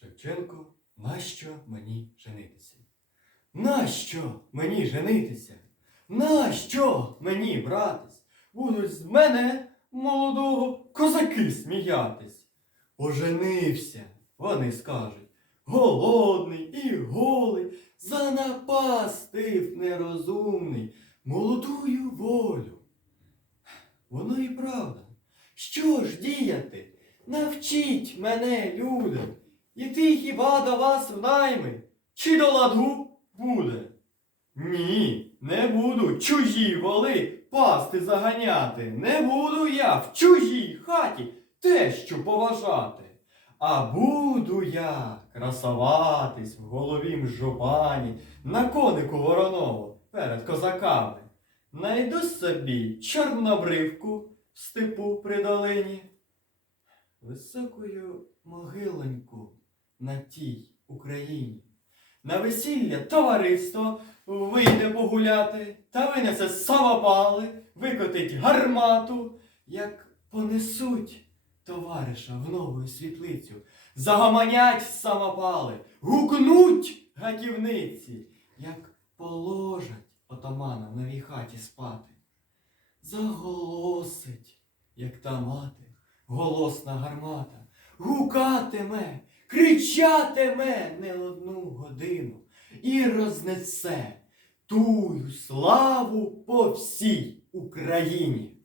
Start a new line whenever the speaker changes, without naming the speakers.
Шевченко, нащо мені женитися? Нащо мені женитися? Нащо мені братись? Будуть з мене, молодого, козаки сміятись. Оженився, вони скажуть, голодний і голий, занапастив нерозумний молодую волю. Воно і правда. Що ж діяти? Навчіть мене, люди, іти хіба до вас в найми, чи до ладу буде? Ні, не буду чужі воли пасти заганяти. Не буду я в чужій хаті тещу поважати. А буду я красуватись в головім жупані на конику воронову перед козаками. Найду собі чорнобривку в степу при долині, високою могилоньку на тій Україні. На весілля товариство вийде погуляти, та винесе самопали, викотить гармату, як понесуть товариша в нову світлицю, загомонять самопали, гукнуть гатівниці, як положать отамана в новій хаті спати. Заголосить, як та мати, голосна гармата, гукатиме, кричатиме не одну годину і рознесе тую славу по всій Україні.